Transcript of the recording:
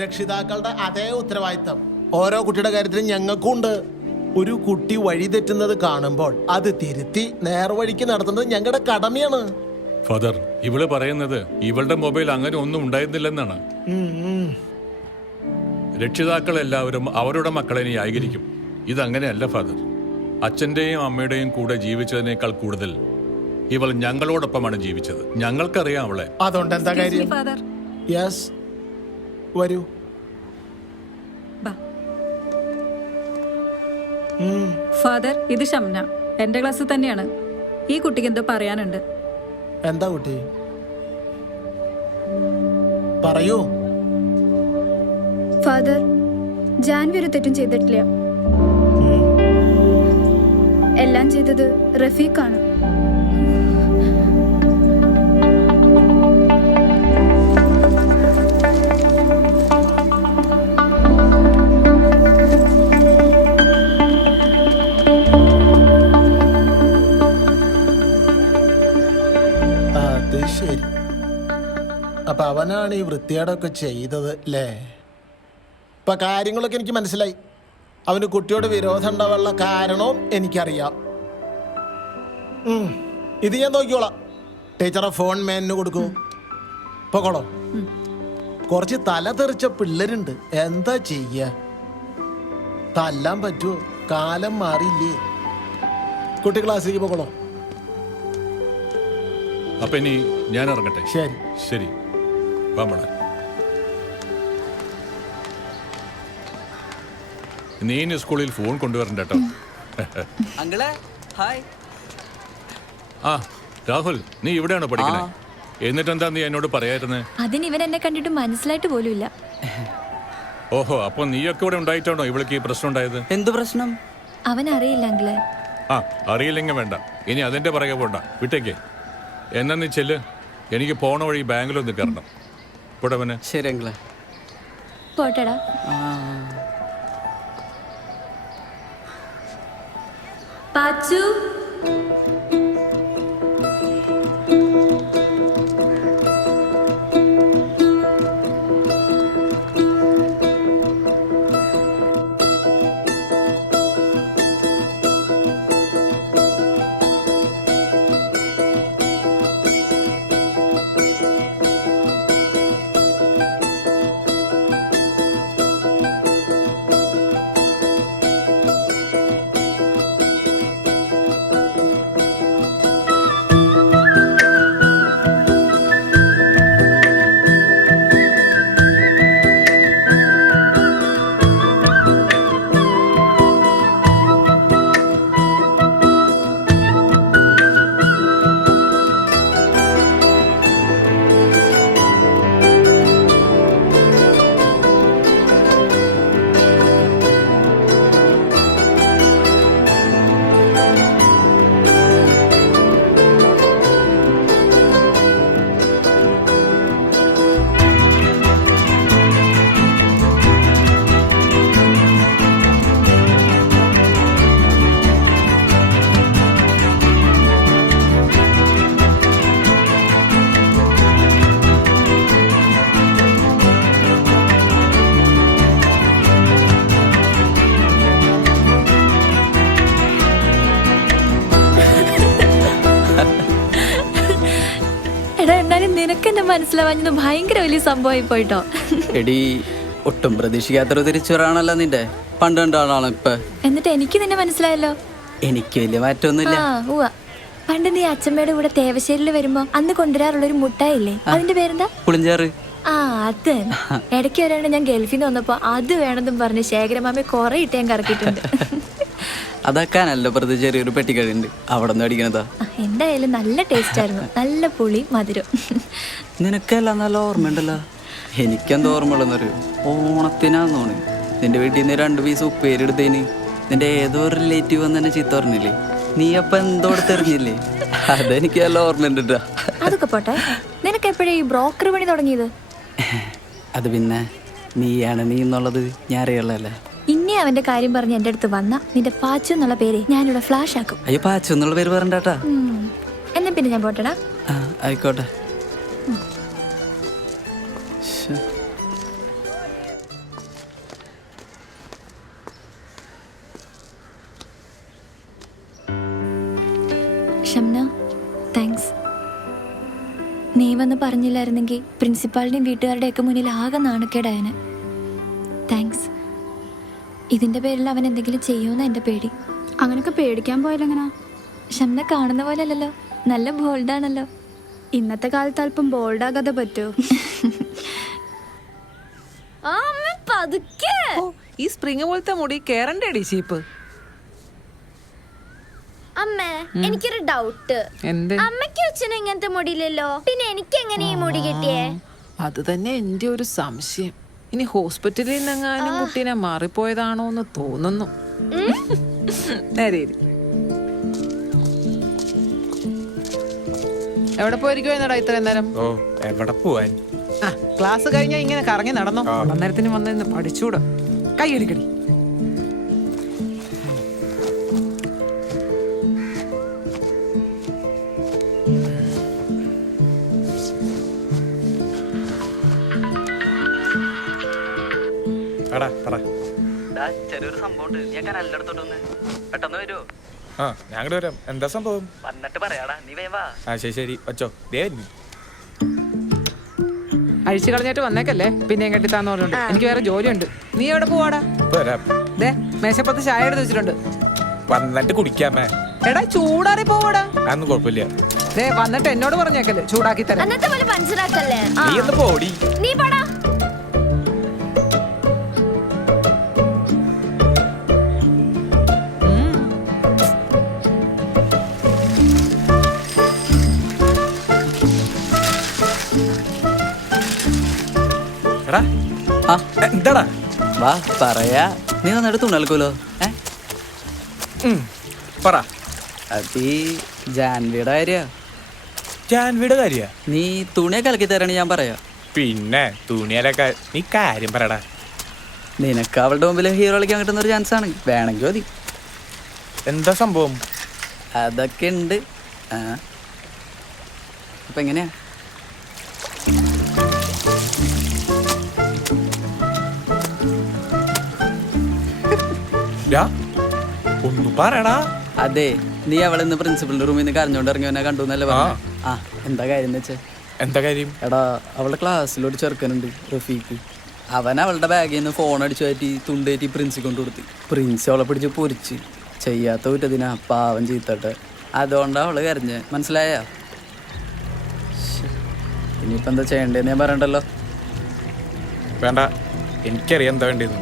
രക്ഷിതാക്കളുടെ അതേ ഉത്തരവാദിത്തം ഓരോ കുട്ടിയുടെ കാര്യത്തിലും ഞങ്ങൾക്കും ഉണ്ട്. ഒരു കുട്ടി വഴി തെറ്റുന്നത് കാണുമ്പോൾ അത് തിരുത്തി നേർവഴിക്ക് നടത്തുന്നത് ഞങ്ങളുടെ കടമയാണ്. ഫാദർ, ഇവള് പറയുന്നത് ഇവളുടെ മൊബൈൽ അങ്ങനെ ഒന്നും ഉണ്ടായിരുന്നില്ലെന്നാണ്. രക്ഷിതാക്കൾ എല്ലാവരും അവരുടെ മക്കളെ ന്യായീകരിക്കും. ഇതങ്ങനെയല്ല ഫാദർ. അച്ഛന്റെയും അമ്മയുടെയും കൂടെ ജീവിച്ചതിനേക്കാൾ കൂടുതൽ ഇവൾ ഞങ്ങളോടൊപ്പമാണ് ജീവിച്ചത്. ഞങ്ങൾക്കറിയാം അവളെ. അതുകൊണ്ട് എന്താ കാര്യം? യെസ്, വരൂ. ഫാദർ, ഇത് ഷംന, എന്റെ ക്ലാസ്സിൽ തന്നെയാണ്. ഈ കുട്ടിക്ക് എന്തോ പറയാനുണ്ട്. എന്താ കുട്ടി? പറയൂ. ഫാദർ, ജാൻവി ഒരു തെറ്റും ചെയ്തിട്ടില്ല. എല്ലാം ചെയ്തത് റഫീഖാണ്. അത് ശരി. അപ്പൊ അവനാണ് ഈ വൃത്തികേടൊക്കെ ചെയ്തത് അല്ലേ? ഇപ്പൊ കാര്യങ്ങളൊക്കെ എനിക്ക് മനസ്സിലായി. അവന് കുട്ടിയോട് വിരോധം ഉണ്ടാവാനുള്ള കാരണവും എനിക്കറിയാം. ഇത് ഞാൻ നോക്കിക്കോളാം. ടീച്ചറെ ഫോൺ മേനിന് കൊടുക്കൂ. പൊക്കോളോ. കുറച്ച് തല തെറിച്ച പിള്ളേരുണ്ട്, എന്താ ചെയ്യ? തല്ലാൻ പറ്റുമോ? കാലം മാറിയില്ലേ? കുട്ടി ക്ലാസ്സിലേക്ക് പൊക്കോളോ. അപ്പൊ ഇനി ഞാൻ ഇറങ്ങട്ടെ. ശരി ശരി, വാമണ. നീ ഇനി സ്കൂളിൽ ഫോൺ കൊണ്ടുവരണ്ട കേട്ടോ. ആ രാഹുൽ, നീ ഇവിടെയാണോ പഠിക്കണേ? എന്നിട്ടെന്താ നീ എന്നോട് പറയായിരുന്നേ? അതിന് ഇവൻ എന്നെ കണ്ടിട്ട് മനസ്സിലായിട്ട് പോലുമില്ല. ഓഹോ, അപ്പൊ നീയൊക്കെ ഇവിടെ ഉണ്ടായിട്ടാണോ ഇവൾക്ക് ഈ പ്രശ്നം ഉണ്ടായത്? എന്ത് പ്രശ്നം? അവൻ അറിയില്ല അങ്കിളെ. ആ, അറിയില്ലെങ്കിൽ വേണ്ട. ഇനി അതിന്റെ പുറകെ പോണ്ട, വിട്ടേക്ക്. എന്നാ നീ ചെല്ല്. എനിക്ക് പോണ വഴി ബാങ്കിലൊന്ന് കയറണം. ഇപ്പോഴവന് ശരി അങ്കിളെ. പോട്ടെടാ. പാച്ചു, നിനക്കെന്നെ മനസ്സിലാവാഞ്ഞത് ഭയങ്കര വലിയ സംഭവമായി പോയിട്ടോ. എടി, ഒട്ടും പ്രതീക്ഷിക്കാത്തൊരു തിരിച്ചുവരാണല്ലോ നിന്റെ. പണ്ട് കണ്ടാണോ ഇപ്പൊ? എന്നിട്ട് എനിക്ക് നിന്നെ മനസ്സിലായല്ലോ. എനിക്ക് വലിയ മാറ്റമൊന്നുമില്ല. പണ്ട് നീ അച്ഛമ്മയുടെ കൂടെ തേവശ്ശേരിയിൽ വരുമ്പോ അന്ന് കൊണ്ടുവരാറുള്ള ഒരു മുട്ടായില്ലേ, അതിന്റെ പേരെന്താ? പുളിഞ്ചാറ്. ആ, അത് ഇടയ്ക്ക് വരാണ്ട് ഞാൻ ഗൾഫിൽ നിന്ന് വന്നപ്പോ അത് വേണമെന്നും പറഞ്ഞ് ശേഖരമാമ കുറെ ഇട്ട് ഞാൻ കറക്കിയിട്ടുണ്ട്. അതാക്കാനല്ലോ പ്രതി ചെറിയൊരു പെട്ടിക്കഴുണ്ട് അവിടെ നിന്ന് അടിക്കണതാ. എന്തായാലും നല്ല ടേസ്റ്റ് ആയിരുന്നു, നല്ല പുളി മധുരം. നിനക്കെല്ലാം നല്ല ഓർമ്മയുണ്ടല്ലോ. എനിക്കെന്താ ഓർമ്മയുള്ളെന്നൊരു ഓണത്തിനാന്ന് തോന്നി നിന്റെ വീട്ടിൽ നിന്ന് 2 പീസ് ഉപ്പേരെടുത്തതിന് നിന്റെ ഏതോ റിലേറ്റീവ് വന്ന് തന്നെ ചീത്ത പറഞ്ഞില്ലേ? നീ അപ്പൊ എന്തോ തെറിഞ്ഞില്ലേ? അതെനിക്ക് നല്ല ഓർമ്മയുണ്ട്. അതൊക്കെ പോട്ടെ, നിനക്ക് എപ്പോഴാ ഈ ബ്രോക്കർ പണി തുടങ്ങിയത്? അത് പിന്നെ നീയാണ് നീ എന്നുള്ളത് ഞാൻ അറിയുള്ളല്ലേ. ഇനി അവന്റെ കാര്യം പറഞ്ഞ് എന്റെ അടുത്ത് വന്ന നിന്റെ പാച്ചു എന്നുള്ള പേര് ഞാനിവിടെ ഫ്ലാഷ് ആക്കും. അയ്യോ, പാച്ചു എന്നുള്ള പേര് പറയണ്ടാട്ടാ. എന്നാ പിന്നെ ഞാൻ പോട്ടെടാ. ആയിക്കോട്ടെ. ഷംന, താങ്ക്സ്. നീ വന്ന് പറഞ്ഞില്ലായിരുന്നെങ്കിൽ പ്രിൻസിപ്പാളിൻ്റെയും വീട്ടുകാരുടെയൊക്കെ മുന്നിൽ ആകെ നാണക്കേടായനെ. താങ്ക്സ്. ഇതിൻ്റെ പേരിൽ അവൻ എന്തെങ്കിലും ചെയ്യുമെന്ന് എൻ്റെ പേടി. അങ്ങനെയൊക്കെ പേടിക്കാൻ പോയാലെങ്ങനാ? ഷംന കാണുന്ന പോലെ അല്ലല്ലോ, നല്ല ബോൾഡാണല്ലോ. ഇന്നത്തെ കാലത്ത് അല്പം ബോൾഡാകാതെ പറ്റുമോ? ഈ സ്പ്രിങ് പോലത്തെ മുടി കേറണ്ടേടി ചീപ്പ്. അമ്മേ, എനിക്കൊരു ഡൗട്ട്. എന്ത്? അമ്മയ്ക്ക് അച്ഛനും ഇങ്ങനത്തെ മുടിയില്ലല്ലോ, പിന്നെ എനിക്ക് എങ്ങനെ ഈ മുടി കിട്ടിയേ? അത് തന്നെ എന്റെ ഒരു സംശയം. ഇനി ഹോസ്പിറ്റലിൽ നിന്നെങ്ങാനും കുട്ടീനെ മാറിപ്പോയതാണോ എന്ന് തോന്നുന്നു. നേരെ ഇരി. എവിടെ പോയിരിക്കുവാ ഇത്രയും നേരം? ഓ, എവിടെ പോവാൻ? ആ, ക്ലാസ് കഴിഞ്ഞാ ഇങ്ങനെ കറങ്ങി നടന്നോ? അന്നേരത്തിന് വന്നിരുന്ന് പഠിച്ചൂടാ. കൈയടിക്കടി. ചെറിയൊരു സംഭവം പെട്ടെന്ന് വരുമോ? ആ, ഞങ്ങടെ വരാം. എന്താ സംഭവം? വന്നിട്ട് പറയാടാ, നീ വേവാ. ആ, ശരി വച്ചോ. അഴിച്ചു കളഞ്ഞിട്ട് വന്നേക്കല്ലേ പിന്നെയും കെട്ടിത്താന്ന് പറഞ്ഞോണ്ട്. എനിക്ക് വേറെ ജോലിയുണ്ട്. നീ എവിടെ പോവാടാ? വരാം. ദേ, മേശപ്പുറത്ത് ചായ എടുത്ത് വെച്ചിട്ടുണ്ട്. വന്നിട്ട് കുടിക്കാമേ. എടാ, ചൂടാറി പോവാടാ. അതൊന്നും കുഴപ്പമില്ല. ദേ, വന്നിട്ട് എന്നോട് പറഞ്ഞേക്കല്ലേ ചൂടാക്കി തരാം. അന്നത്തെ പോലെ മനസ്സിലാക്കല്ലേ? നീ ഒന്ന് പോടി. നീ പടാ. എടാ, ആ, എന്താടാ? വാ പറയാ. നീ വന്നിട്ട് തുണൽക്കൂലോ? പറ. അത് ഈ ജാൻവിയുടെ കാര്യ. ജാൻവിയുടെ കാര്യ? നീ തുണിയൊക്കെ ഇളക്കി തരണേ, ഞാൻ പറയാ. പിന്നെ തുണിയാലൊക്കെ നീ കാര്യം പറയടാ. നിനക്ക് അവളുടെ മുമ്പിൽ ഹീറോ കളിക്കാൻ കിട്ടുന്ന ഒരു ചാൻസ് ആണ്, വേണമെങ്കിൽ മതി. എന്താ സംഭവം? അതൊക്കെ ഉണ്ട്. അപ്പൊ എങ്ങനെയാ? ഒന്ന് പറയടാ. അതെ, നീ അവളിന്ന് പ്രിൻസിപ്പളിന്റെ റൂമിൽ നിന്ന് കരഞ്ഞോണ്ട് ഇറങ്ങിയവനെ കണ്ടു എന്നല്ലേ പറഞ്ഞു? ആ, എന്താ കാര്യം എന്ന് വെച്ചേ? എന്താ കാര്യം? എടാ, അവളുടെ ക്ലാസ്സിലൊരു ചെറുക്കനുണ്ട്, റഫീഖ്. അവൻ അവളുടെ ബാഗിൽ നിന്ന് ഫോൺ അടിച്ചു മാറ്റി തുണ്ടേറ്റി പ്രിൻസി കൊണ്ടു കൊടുത്തി. പ്രിൻസി അവളെ പിടിച്ച് പൊരിച്ച്. ചെയ്യാത്ത കുറ്റത്തിനാ പാവം ചീത്തട്ടെ. അതുകൊണ്ടാ അവള് കരഞ്ഞ്, മനസ്സിലായ? ഇനിയിപ്പോ എന്താ ചെയ്യണ്ടേന്ന് ഞാൻ പറയണ്ടല്ലോ. വേണ്ട, എനിക്കറിയാം എന്താ വേണ്ടത്.